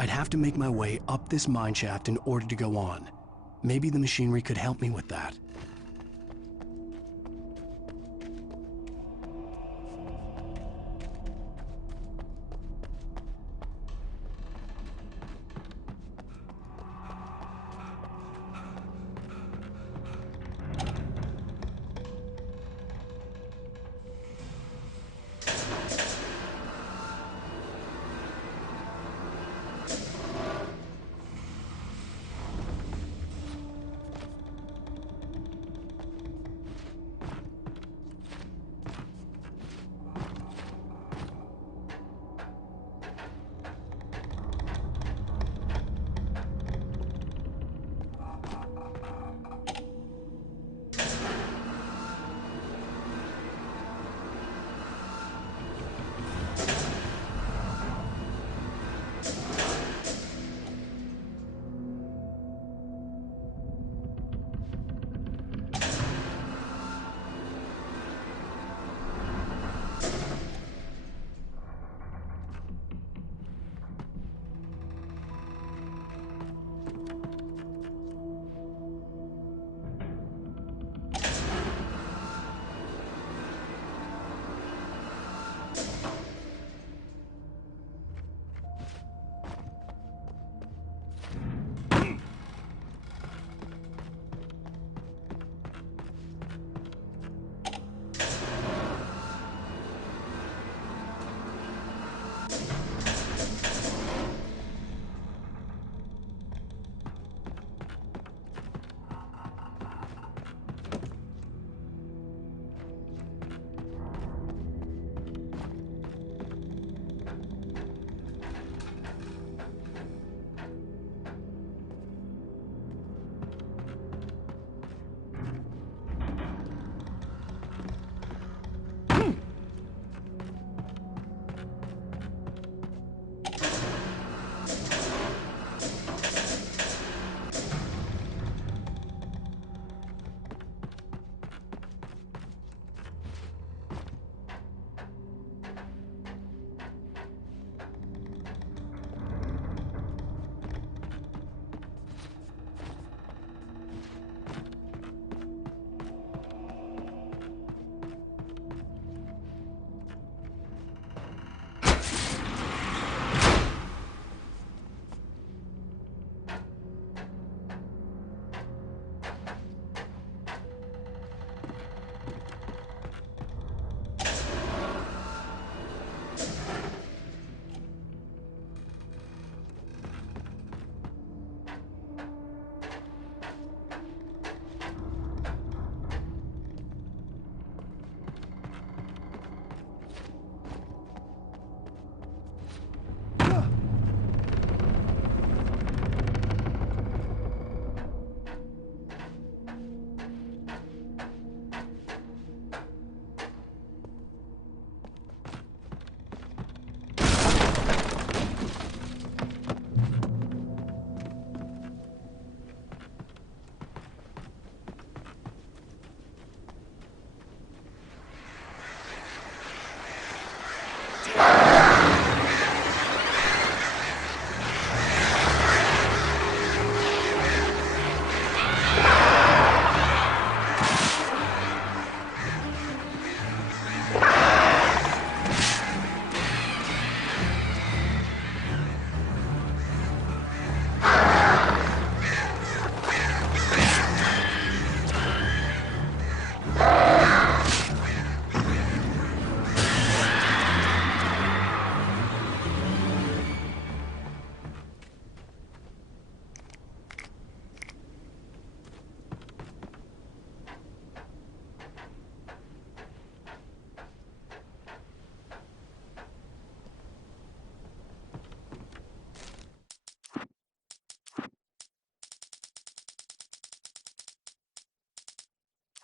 I'd have to make my way up this mineshaft in order to go on. Maybe the machinery could help me with that.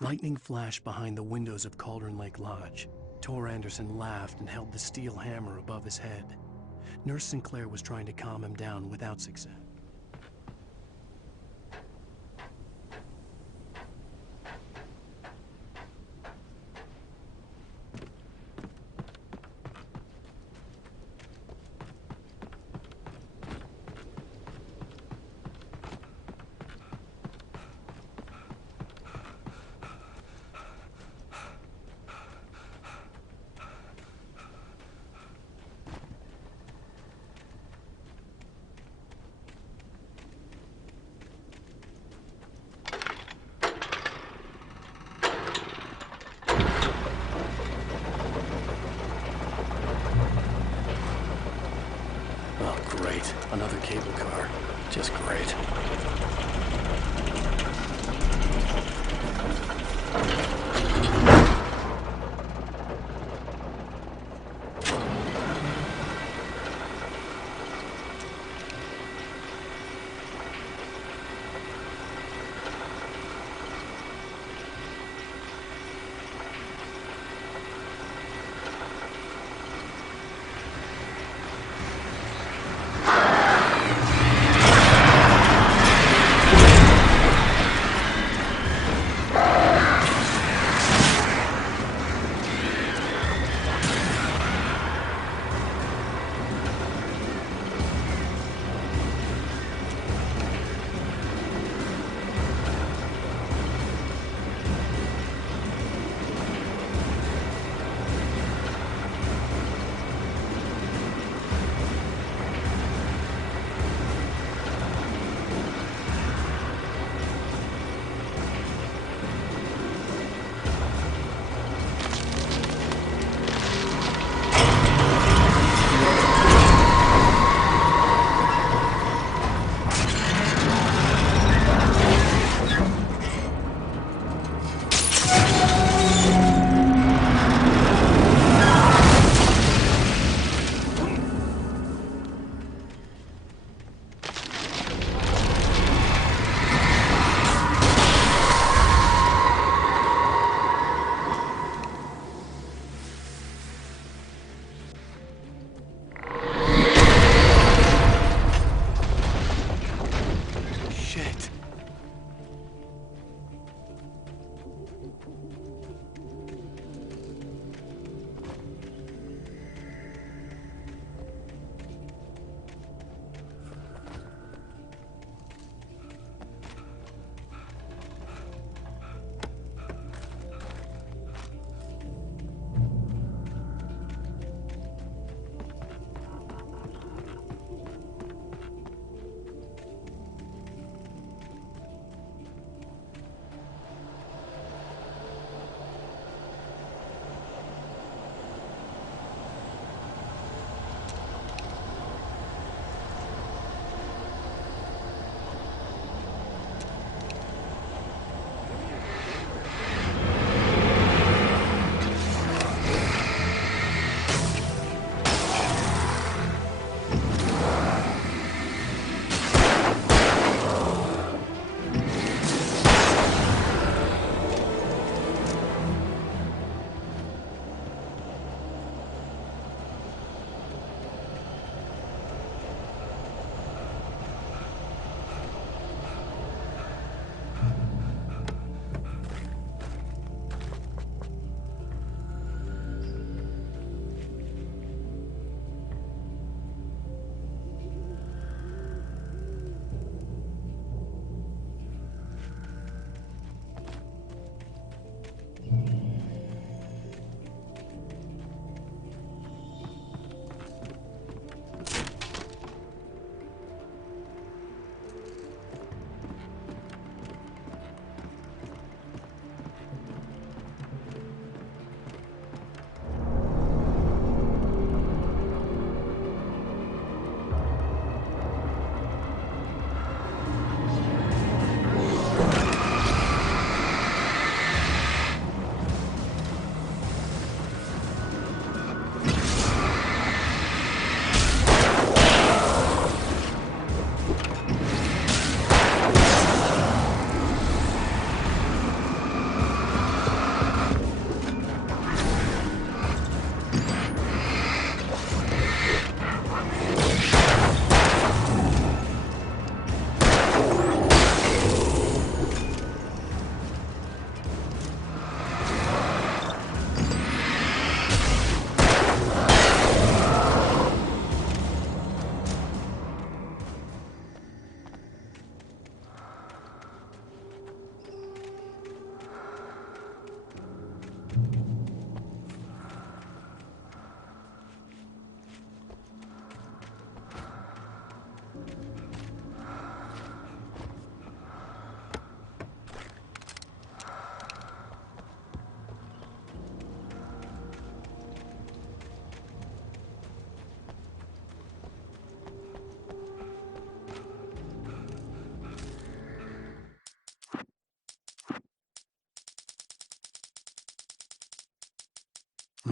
Lightning flashed behind the windows of Cauldron Lake Lodge. Tor Anderson laughed and held the steel hammer above his head. Nurse Sinclair was trying to calm him down without success. Great. Another cable car. Just great.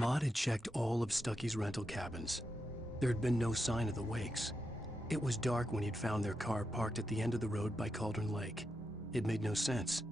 Mod had checked all of Stucky's rental cabins. There had been no sign of the Wakes. It was dark when he'd found their car parked at the end of the road by Cauldron Lake. It made no sense.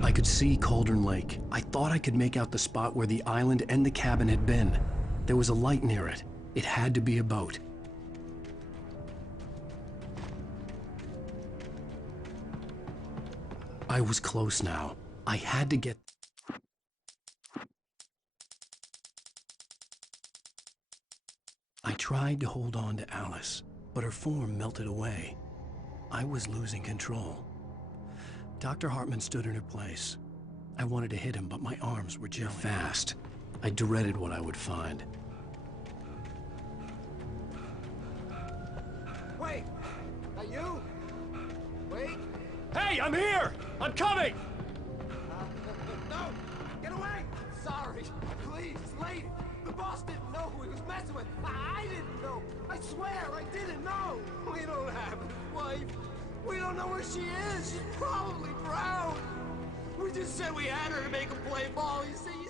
I could see Cauldron Lake. I thought I could make out the spot where the island and the cabin had been. There was a light near it. It had to be a boat. I was close now. I had to get... I tried to hold on to Alice, but her form melted away. I was losing control. Dr. Hartman stood in her place. I wanted to hit him, but my arms were gelling fast. I dreaded what I would find. Wait! That you? Wait! Hey, I'm here! I'm coming! No! Get away! Sorry. Please, it's late. The boss didn't know who he was messing with. I didn't know. I swear, I didn't know. We don't have his wife. We don't know where she is. She's probably drowned. We just said we had her to make him play ball. You see,